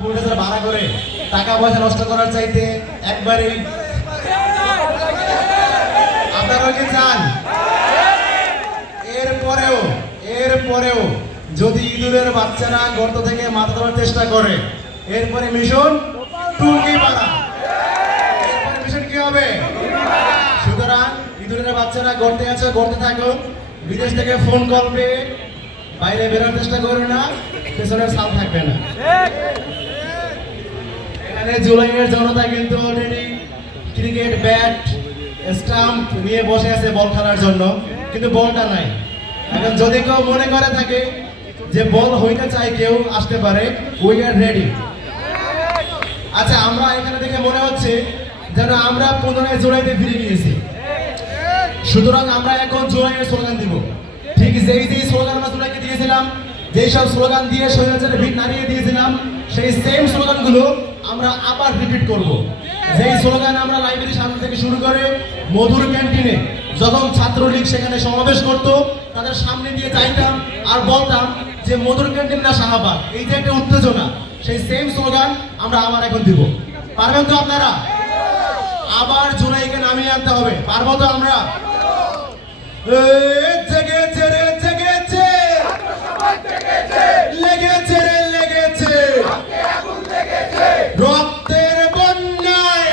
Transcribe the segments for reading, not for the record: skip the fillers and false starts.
Bulldozer ভাড়া করে টাকা পয়সা নষ্ট করার চাইতে একবারই আপনারা কি চান? এরপরেও যদি ইঁদুরের বাচ্চারা গর্ত থেকে মাথা ধরার চেষ্টা করে, এরপরে মিশন টুকি মারা, এরপরে মিশন কি হবে? সুতরাং ইঁদুরের বাচ্চারা গর্তে আছে, গর্তে থাকো। বিদেশ থেকে ফোন কল পেয়ে বাইরে বেরোর চেষ্টা করো না, পেছনের ছাপ থাকবে না। এখানে জুলাইয়ের জনতা কিন্তু অলরেডি ক্রিকেট ব্যাট স্টাম্প নিয়ে বসে আছে বল খেলার জন্য, কিন্তু বলটা নাই। এখন যদি কেউ মনে করে থাকে যে বল হইতে চাই, কেউ আসতে পারে, উই আর রেডি। আচ্ছা, আমরা এখানে দেখে মনে হচ্ছে যেন আমরা 15 জুলাইতে ফিরে গিয়েছি। সুতরাং আমরা এখন জুলাইয়ের স্লোগান দিব। ঠিক যেই স্লোগান আমরা জুলাইকে দিয়েছিলাম, যেই সব স্লোগান দিয়ে স্বৈরাচারের ভিত নামিয়ে দিয়েছিলাম, সেই সেম স্লোগানগুলো আমরা আবার রিপিট করব। যেই স্লোগান আমরা লাইব্রেরির সামনে থেকে শুরু করে মধুর ক্যান্টিনে যখন ছাত্রলীগ সেখানে সমাবেশ করত, তাদের সামনে দিয়ে যাইতাম আর বলতাম যে মধুর ক্যান্টিন না শাহবাগ, এই যে একটা উত্তেজনা, সেই সেম স্লোগান আমরা আবার এখন দিব। পারবেন তো আপনারা? আবার জুলাইকে নামিয়ে আনতে হবে, পারবো তো আমরা? জেগেছে রে জেগেছে, লেগেছে রে লেগেছে, রক্তের বন্যায়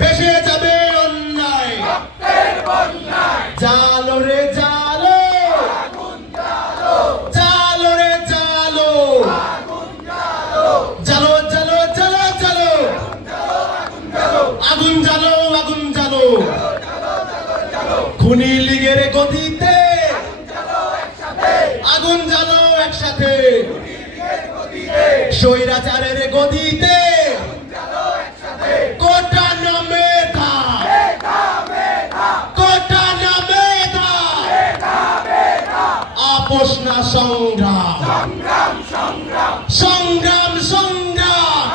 ভেসে যাবে অন্যায়, জালো রে জালো, জালো রে জালো, জালো জালো জালো জালো, আগুন জালো আগুন জালো, খুনি লীগের গতিতে আগুন জ্বালো একসাথে, স্বৈরাচারের গতিতে কোটা নামে থা, কোটা নামে থা, আপোষ না সংগ্রাম, সংগ্রাম সংগ্রাম,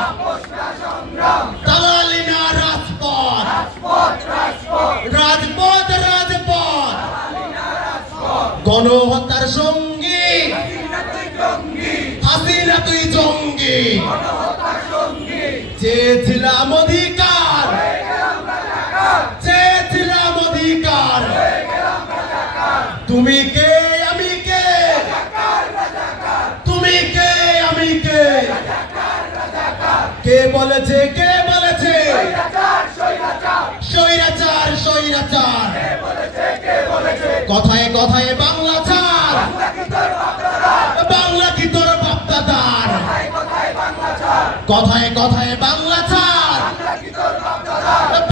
দালালি না রাজপথ, রাজপথ রাজপথ, গণহত্যার সঙ্গী হাসিনা তুই জঙ্গি, চেয়েছিলাম অধিকার, চেয়েছিলাম অধিকার, তুমি কে আমি কে, তুমি কে আমি কে, কে বলেছে কে বলেছে স্বৈরাচার স্বৈরাচার, কথায় কথায় বাংলা ছাড়, বাংলা কি তোর বাপদাদার, কথায় কথায় বাংলা ছাড়।